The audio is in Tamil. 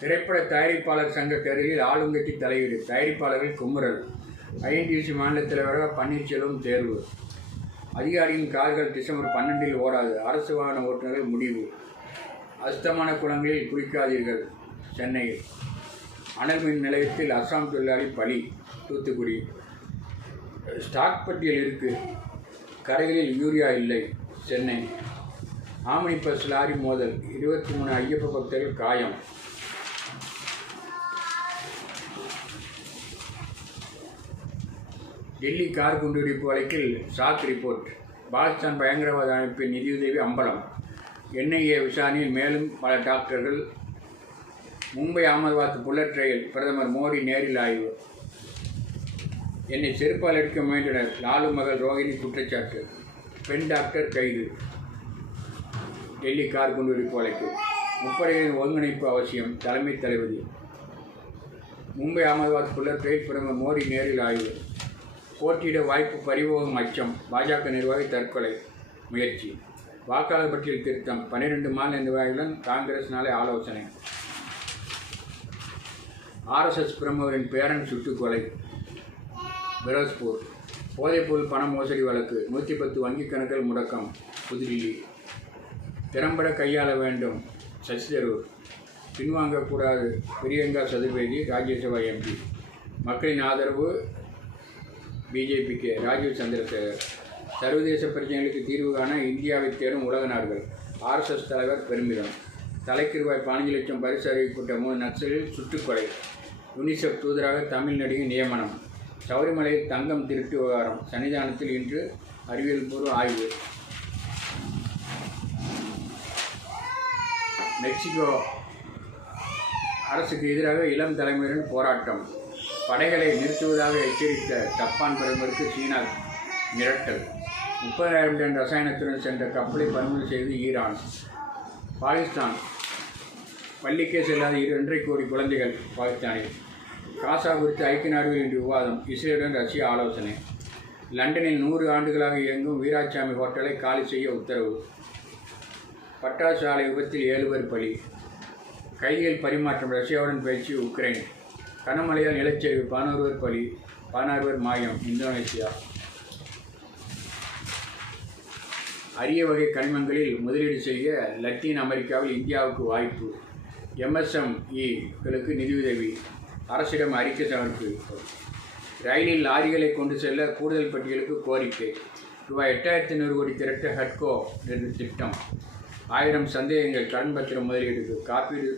திரைப்பட தயாரிப்பாளர் சங்க தேர்தலில் ஆளுங்கட்சி தலையீடு, தயாரிப்பாளர்கள் குமுறல். ஐஎன்டிசி மாநில தலைவராக பன்னீர்செல்வம் தேர்வு. அதிகாரியின் கார்கள் டிசம்பர் 12 ஓடாது, அரசு வாகன ஓட்டுநர்கள் முடிவு. அஸ்தமான குளங்களில் குளிக்காதீர்கள். சென்னை அனல் மின் நிலையத்தில் அஸ்ஸாம் தொழிலாளி பலி. தூத்துக்குடி ஸ்டாக் பட்டியல் இருக்கு, கடைகளில் யூரியா இல்லை. சென்னை ஆம்னி பஸ் லாரி மோதல், 23 ஐயப்ப பக்தர்கள் காயம். டெல்லி கார் குண்டுவெடிப்பு வழக்கில் சாக் ரிப்போர்ட், பாகிஸ்தான் பயங்கரவாத அமைப்பின் நிதியுதவி அம்பலம். என்ஐஏ விசாரணையில் மேலும் பல டாக்டர்கள். மும்பை அகமதாபாத் புல்லட் ரயில், பிரதமர் மோடி நேரில் ஆய்வு. என்னை செருப்பால் அடிக்க முயன்றனர், லாலு மகள் ரோஹிணி குற்றச்சாட்டு. பெண் டாக்டர் கைது. டெல்லி கார் குண்டுவெடிப்பு வழக்கு முப்படைகளின் ஒருங்கிணைப்பு அவசியம், தலைமை தளபதி. மும்பை அகமதாபாத் புல்லட் ரயில், பிரதமர் மோடி நேரில் ஆய்வு. போட்டியிட வாய்ப்பு பறிபோகும் அச்சம், பாஜக நிர்வாகி தற்கொலை முயற்சி. வாக்காளர் பட்டியல் திருத்தம், 12 மாநில நிர்வாகிகளுடன் காங்கிரஸ் நாளை ஆலோசனை. ஆர்எஸ்எஸ் பிரமுகரின் பேரன் சுட்டுக்கொலை, பிரோஸ்பூர். போதைப்பொருள் பண மோசடி வழக்கு, 110 வங்கிக் கணக்குகள் முடக்கம், புதுடில்லி. திறம்பட கையாள வேண்டும், சசி தரூர். பின்வாங்கக்கூடாது, பிரியங்கா சதுர்வேதி, ராஜ்யசபா எம்பி. மக்களின் ஆதரவு பிஜேபிக்கு, ராஜீவ் சந்திரசேகர். சர்வதேச பிரச்சனைகளுக்கு தீர்வு காண இந்தியாவை தேடும் உலக நாடுகள், ஆர்எஸ்எஸ் தலைவர் பெருமிதம். தலைக்கு ரூபாய் 15 லட்சம் பரிசு அறிவிக்கப்பட்ட 3 நக்சலில் சுட்டுக்கொலை. யுனிசெஃப் தூதராக தமிழ் நடிகை நியமனம். சபரிமலையில் தங்கம் திருட்டு விவகாரம், சன்னிதானத்தில் இன்று அறிவியல் பூர்வ ஆய்வு. மெக்சிகோ அரசுக்கு எதிராக இளம் தலைமுறையினர் போராட்டம். படைகளை நிறுத்துவதாக எச்சரித்த ஜப்பான் பிரதமருக்கு சீனா மிரட்டல். 30,000 டன் ரசாயனத்துடன் சென்ற கப்பலை பறிமுதல் செய்து ஈரான். பாகிஸ்தான் பள்ளிக்கே செல்லாத 2.5 கோடி குழந்தைகள் பாகிஸ்தானில். காசா குறித்து ஐக்கிய நாடுகள் இன்று விவாதம், இஸ்ரேலுடன் ரஷ்யா ஆலோசனை. லண்டனில் 100 ஆண்டுகளாக இயங்கும் வீராசாமி ஹோட்டலை காலி செய்ய உத்தரவு. பட்டாசு ஆலை விபத்தில் 7 பேர் பலி. கைதிகள் பரிமாற்றம், ரஷ்யாவுடன் பேச்சு உக்ரைன். கனமழையால் நிலச்சரிவு, 11 பேர் பலி, 16 பேர் மாயம், இந்தோனேசியா. அரிய வகை கனிமங்களில் முதலீடு செய்ய லத்தீன் அமெரிக்காவில் இந்தியாவுக்கு வாய்ப்பு. எம்எஸ்எம்இ-களுக்கு நிதியுதவி, அரசிடம் அறிக்கை சமர்ப்பிப்பு. ரயிலில் லாரிகளை கொண்டு செல்ல கூடுதல் பட்டியலுக்கு கோரிக்கை. ரூபாய் 8,800 கோடி திரட்ட ஹட்கோ திட்டம். 1000 சந்தேகங்கள், கடன் பத்திரம் முதலீடுக்கு. காப்பீடு